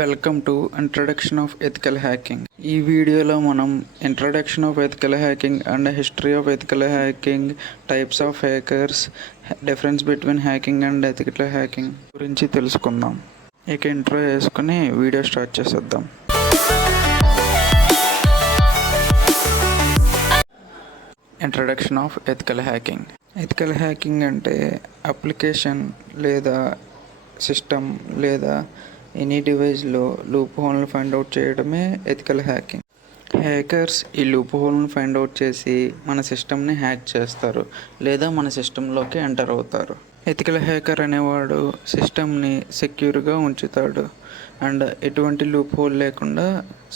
Welcome to introduction of ethical hacking. ఈ వీడియోలో మనం introduction of ethical hacking and history of ethical hacking, types of hackers, difference between hacking and ethical hacking గురించి తెలుసుకుందాం. ఇక intro వేసుకుని video start చేసేద్దాం. Introduction of ethical hacking. Ethical hacking అంటే application లేదా సిస్టమ్ లేదా ఎనీ డివైస్లో లూప్ హోల్ని ఫైండ్ అవుట్ చేయడమే ethical hacking. Hackers ఈ లూప్ హోల్ని ఫైండ్ అవుట్ చేసి మన సిస్టమ్ని హ్యాక్ చేస్తారు లేదా మన సిస్టంలోకి ఎంటర్ అవుతారు. ఎథికల్ హ్యాకర్ అనేవాడు సిస్టమ్ని సెక్యూర్గా ఉంచుతాడు అండ్ ఎటువంటి లూప్ హోల్ లేకుండా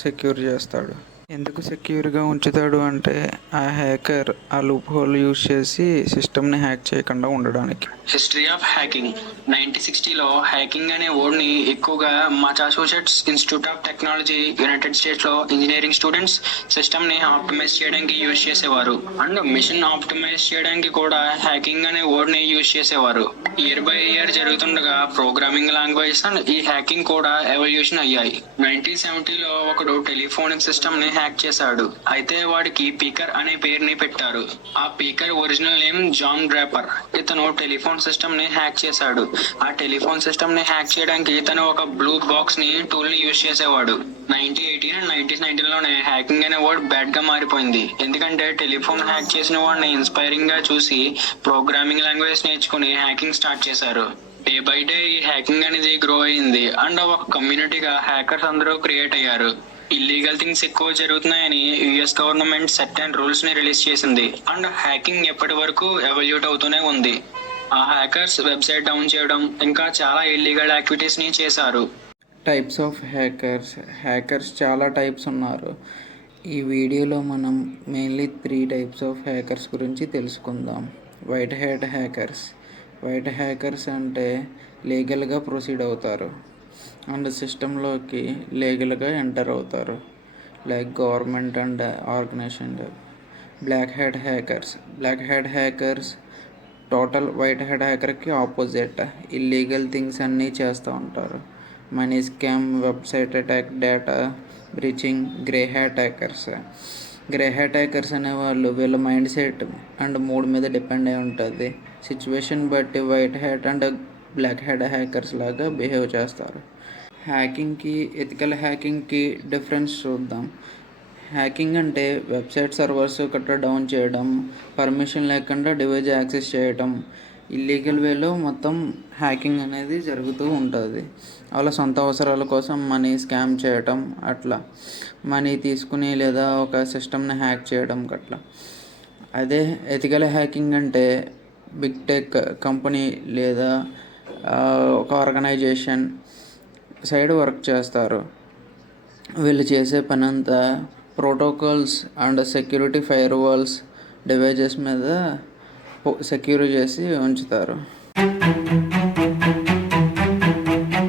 సెక్యూర్ చేస్తాడు. ఎందుకు సెక్యూర్గా ఉంచుతాడు అంటే ఆ హ్యాకర్ ఆ లూప్ హోల్ యూజ్ చేసి సిస్టమ్ని హ్యాక్ చేయకుండా ఉండడానికి. History of hacking. 1960లో హ్యాకింగ్ అనే వర్డ్ని ఎక్కువగా Massachusetts Institute of Technology United స్టేట్స్లో ఇంజనీరింగ్ స్టూడెంట్స్ సిస్టమ్ని ఆప్టిమైజ్ చేయడానికి యూజ్ చేసేవారు అండ్ మిషన్ ఆప్టిమైజ్ చేయడానికి కూడా హ్యాకింగ్ అనే వర్డ్ని యూజ్ చేసేవారు. ఇయర్ బై ఇయర్ జరుగుతుండగా ప్రోగ్రామింగ్ లాంగ్వేజెస్ అండ్ ఈ హ్యాకింగ్ కూడా ఎవల్యూషన్ అయ్యాయి. 1970లో ఒకడు టెలిఫోనిక్ సిస్టమ్ని హ్యాక్ చేశాడు. అయితే వాడికి పీకర్ అనే పేరుని పెట్టారు. ఆ పీకర్ ఒరిజినల్ నేమ్ జాన్ డ్రాపర్. ఇతను టెలిఫోన్ సిస్టమ్ ని హ్యాక్ చేశాడు. ఆ టెలిఫోన్ సిస్టమ్ ని హ్యాక్ చేయడానికి ఇతను ఒక బ్లూ బాక్స్ ని టూల్ ని యూజ్ చేసేవాడు. 1918 అండ్ 1919లోనే హ్యాకింగ్ అనే వర్డ్ బ్యాడ్ గా మారిపోయింది. ఎందుకంటే టెలిఫోన్ హ్యాక్ చేసిన వాడిని ఇన్స్పైరింగ్ గా చూసి ప్రోగ్రామింగ్ లాంగ్వేజ్ నేర్చుకుని హ్యాకింగ్ స్టార్ట్ చేశారు. డే బై డే ఈ హ్యాకింగ్ అనేది గ్రో అయింది అండ్ ఒక కమ్యూనిటీగా హ్యాకర్స్ అందరూ క్రియేట్ అయ్యారు. ఇల్లీగల్ థింగ్స్ ఎక్కువ జరుగుతున్నాయని యుఎస్ గవర్నమెంట్ సర్టెన్ రూల్స్ ని రిలీజ్ చేసింది అండ్ హ్యాకింగ్ ఎప్పటి వరకు ఎవల్యూట్ అవుతూనే ఉంది. ఆ హ్యాకర్స్ వెబ్సైట్ డౌన్ చేయడం ఇంకా చాలా ఇల్లీగల్ యాక్టివిటీస్ ని చేశారు. Types of hackers. హ్యాకర్స్ చాలా టైప్స్ ఉన్నారు. ఈ వీడియోలో మనం మెయిన్లీ 3 టైప్స్ ఆఫ్ హ్యాకర్స్ గురించి తెలుసుకుందాం. White hat hackers. White hackers అంటే లీగల్గా ప్రొసీడ్ అవుతారు అండ్ సిస్టంలోకి లీగల్గా ఎంటర్ అవుతారు like government and organization. Black hat hackers. Black hat hackers total white hat హ్యాకర్కి ఆపోజిట్. ఇల్లీగల్ థింగ్స్ అన్నీ చేస్తూ ఉంటారు. Money scam, website attack, data breaching. Grey hat hackers. Grey hat hackers అనేవాళ్ళు వీళ్ళ మైండ్ సెట్ అండ్ మూడ్ మీద depend అయి ఉంటుంది. Situation బట్టి white hat and black hat hackers లాగా బిహేవ్ చేస్తారు. హ్యాకింగ్కి ఎథికల్ హ్యాకింగ్కి డిఫరెన్స్ చూద్దాం. హ్యాకింగ్ అంటే వెబ్సైట్ సర్వర్స్ గట్రా డౌన్ చేయడం, పర్మిషన్ లేకుండా డివైస్ యాక్సెస్ చేయడం, ఇల్లీగల్ వేలో మొత్తం హ్యాకింగ్ అనేది జరుగుతూ ఉంటుంది. వాళ్ళ సొంత అవసరాల కోసం మనీ స్కామ్ చేయడం, అట్లా మనీ తీసుకుని లేదా ఒక సిస్టమ్ని హ్యాక్ చేయడం అట్లా. అదే ఎథికల్ హ్యాకింగ్ అంటే బిగ్ టెక్ కంపెనీ లేదా ఒక ఆర్గనైజేషన్ సైడ్ వర్క్ చేస్తారు. వీళ్ళు చేసే పని అంతా protocols and security firewalls devices మీద సెక్యూర్ చేసి ఉంచుతారు.